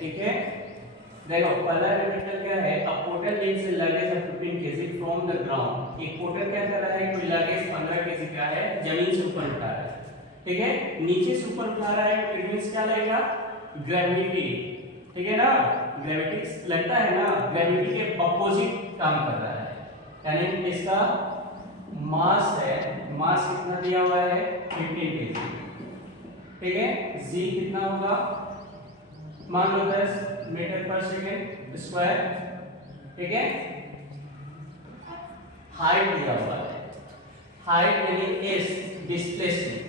ठीक है। देखो पहला एलिमेंटल क्या है, a porter leaves a luggage of 15 kg from the ground। एक पोर्टर क्या कर रहा है, कोई लगेज 15 kg का है, जमीन से ऊपर उठा रहा है, ठीक है, नीचे से ऊपर उठा रहा है, इट मींस क्या लगेगा, ग्रेविटी, ठीक है ना, ग्रेविटी लगता है ना, ग्रेविटी के अपोजिट काम कर रहा है, यानी इसका मास है, मास कितना दिया हुआ है 15 kg, ठीक है, g कितना होगा, मान लो 10 मीटर पर सेकेंड स्क्वायर, ठीक है, हाइट दिया हुआ है, हाइट यानी एस डिस्प्लेसमेंट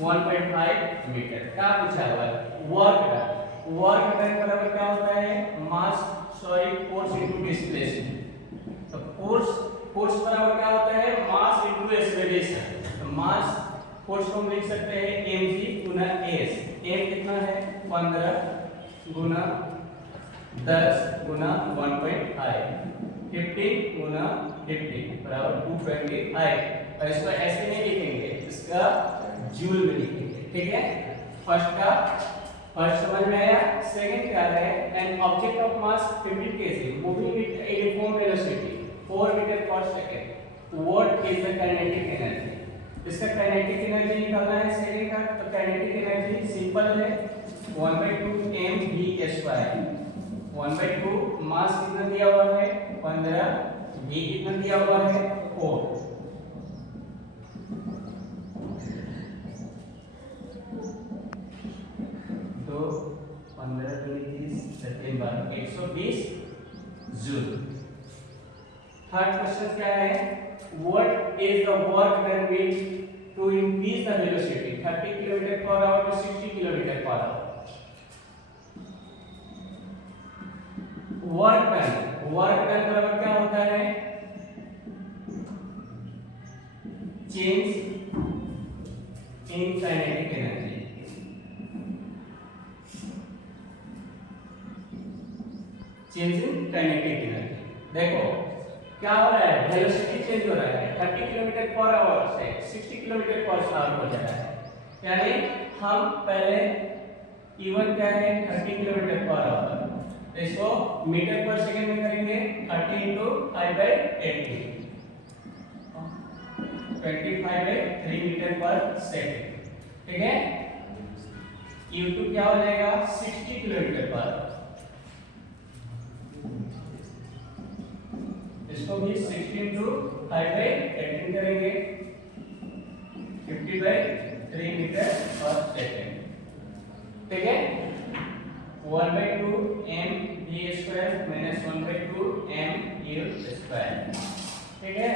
1.5 मीटर का पूछा हुआ है। वर्क डन बराबर क्या होता है, mass sorry force into displacement, तो फोर्स बराबर क्या होता है, मास इनटू एक्सेलरेशन, तो मास फोर्स को हम लिख सकते हैं mg गुना s, m कितना है 15 गुना 10 गुना 1.5, 50 गुना 50 बराबर 225, और इसको ऐसे नहीं लिखेंगे, इसका जूल में लिखेंगे, ठीक है। फर्स्ट समझ में आया। सेकंड क्या है, an object of mass 15 kg moving with uniform velocity 4 metre per second, what is the kinetic energy. इसका काइनेटिक एनर्जी निकालना है सेकंड का, तो काइनेटिक एनर्जी सिंपल है 1/2 mv², 1/2 मास कितना दिया हुआ है 15, v कितना दिया हुआ है 4, तो 15 30 सत्तर 120 जूल। थर्ड क्वेश्चन क्या है, what is the work done with two increase the velocity 30 km/h to 60 km/h। Work done बराबर क्या होता है, change in kinetic energy, change in kinetic energy. देखो क्या हो रहा है, वेलोसिटी चेंज हो रहा है, 30 km/h से 60 km/h हो जा रहा है, यानी हम पहले इवन क्या है 30 km/h, तो इसको मीटर पर सेकंड में करेंगे, 30 into 5/80, 25/3 मीटर पर सेकंड, ठीक है। U2 क्या हो जाएगा 60 km/h, इसको भी 60 into 5/18 करेंगे, 50/3 मीटर पर सेकंड, ठीक है। 1/2 mv² माइनस 1/2 mu², ठीक है।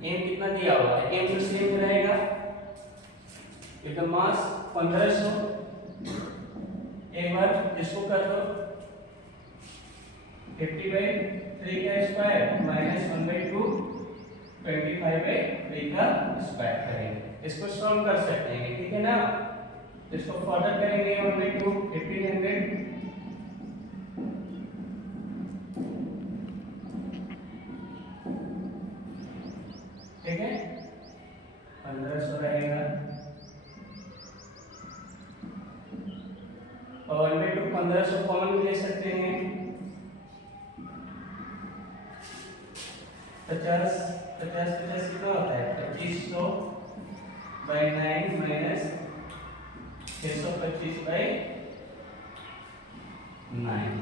m कितना दिया हुआ है, m तो सेम रहेगा, इसका मास 1500, एक बार इसको कर दो 50/3 का स्क्वायर माइनस 1/2 25/3 का स्क्वायर करेंगे, इसको सॉल्व कर सकते हैं, ठीक है ना। इसको फर्दर करेंगे 1/2 1500, ठीक है, 1500 रहेगा, और 1/2 1500 कॉमन ले सकते हैं, 50 कितना होता है 2500/9 माइनस 625/9,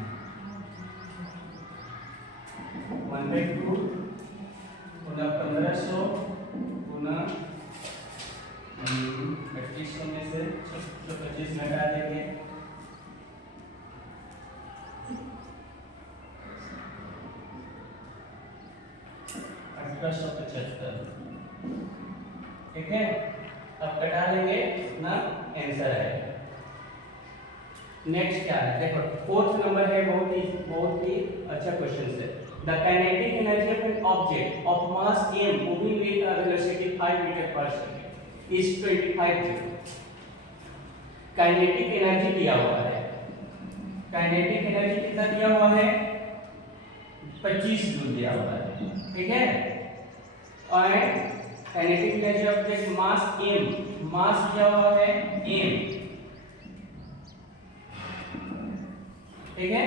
1/2 गुना 1500 गुना 2500 में से 625 घटा देंगे, 1875, ठीक है। अब कटा लेंगे, इतना आंसर है। नेक्स्ट क्या है, देखो फोर्थ नंबर है, बहुत ही अच्छा क्वेश्चन है। The kinetic energy of an object of mass m moving with a velocity 5 metre per second is 25 joule. Kinetic energy दिया हुआ है, काइनेटिक एनर्जी कितना दिया हुआ है 25 जूल दिया हुआ है, ठीक है। और kinetic energy of this mass m, मास दिया हुआ है m, ठीक है।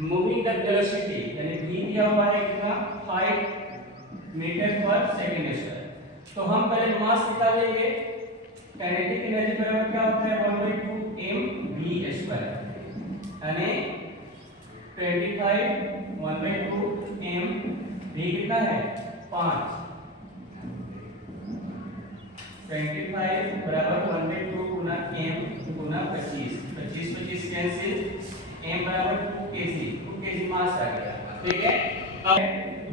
मूविंग द वेलोसिटी यानी v दिया हुआ है कितना 5 मीटर पर सेकंड स्क्वायर। तो हम पहले मास निकालेंगे। काइनेटिक एनर्जी बराबर क्या होता है 1/2 mv स्क्वायर यानी 25 1/2 m v कितना है 5 25 बराबर 1/2 गुना m गुना 25 25 कैंसिल m बराबर 2 kg मास आ गया। ठीक है। अब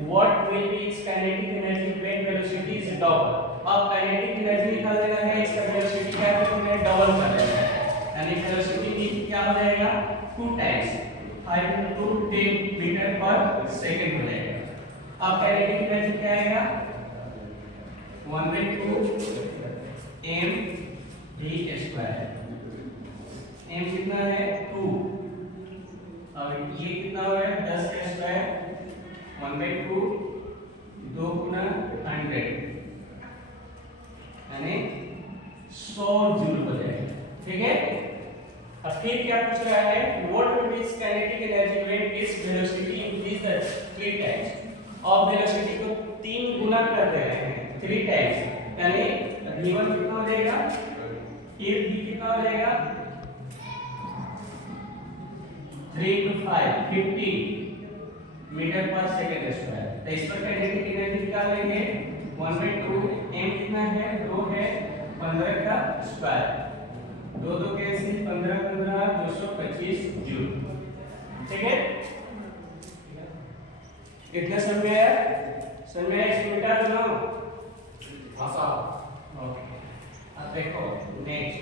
what will be its kinetic energy when velocity is double। अब काइनेटिक एनर्जी निकाल देना है। इसका वेलोसिटी क्या है तो मैं डबल कर देना है यानी वेलोसिटी क्या हो जाएगा 2 times 5 into 10 metre per second हो जाएगा। अब काइनेटिक एनर्जी क्या आएगा 1/2 m v स्क्वायर। m कितना है 2 और ये कितना हो गया 10 का स्क्वायर 1/2 2 गुना 100 यानी 100 जूल हो जाएगा। ठीक है। अब फिर क्या पूछ रहा है what will be it's kinetic energy when its velocity increases 3 times. अब वेलोसिटी को 3 गुना कर दे रहे हैं 3 टाइम्स यानी v1 कितना हो जाएगा फिर v कितना हो जाएगा 3 into 5 15 metre per second square. तो इस पर काइनेटिक एनर्जी निकालेंगे 1/2 m कितना है 2 है 15 का स्क्वायर 2 2 कैंसिल 15 15 225 जूल। ठीक है। कितना समझ में आया इसको मिटा दो ना आसान। ओके अब देखो नेक्स्ट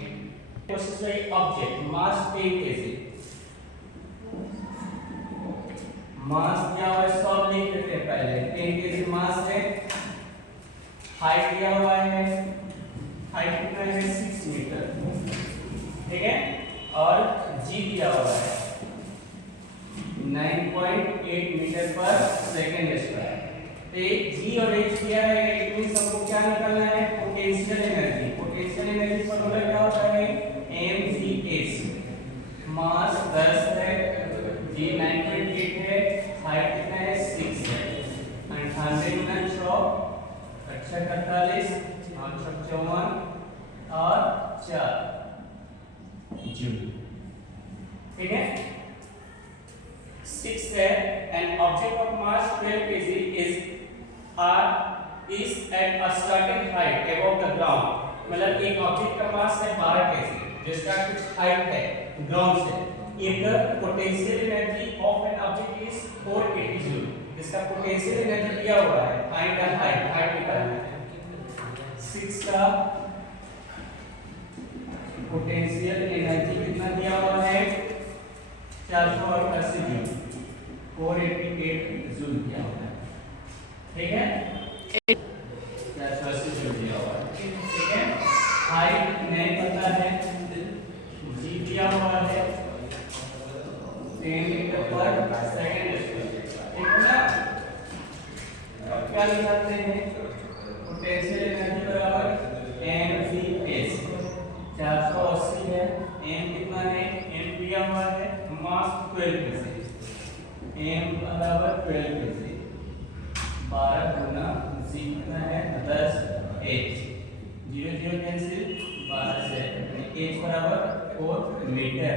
प्रोसेस है ऑब्जेक्ट मास 10 kg। मास क्या है सब लिख देते हैं पहले 10 kg मास है। हाइट दिया हुआ है हाइट कितना है 6 मीटर। ठीक है। और जी दिया हुआ है 9.8 मीटर पर सेकंड स्क्वायर। तो एक जी और एच दिया है इट मींस हमको क्या निकालना है potential energy. Potential energy formula क्या होता है mgh। मास 10 है जी 9.8 है हाइट कितना है 6 है 98 गुना 6 अच्छा 48 और 54 और 4 जूल। ठीक है। 6 है an object of mass 12 kg is at a certain height above the ground। मतलब एक ऑब्जेक्ट का मास है 12 kg जिसका कुछ हाइट है ग्राउंड से। if the potential energy of an object is 480 joule। इसका पोटेंशियल एनर्जी दिया हुआ है फाइंड द हाइट निकालना है। 6 का पोटेंशियल एनर्जी कितना दिया हुआ है 488 जूल 488 जूल दिया हुआ है। ठीक है 488 जूल दिया हुआ है। ठीक है। हाइट नहीं पता है जी दिया हुआ है 10 मीटर पर सेकंड स्क्वायर। ठीक है ना। क्या लिखते हैं पोटेंशियल एनर्जी बराबर mgh 480 है m कितना है m दिया हुआ है मास 12 kg m बराबर 12 kg 12 गुना g कितना है 10 h 0 0 कैंसिल 12 से यानी h बराबर 4 मीटर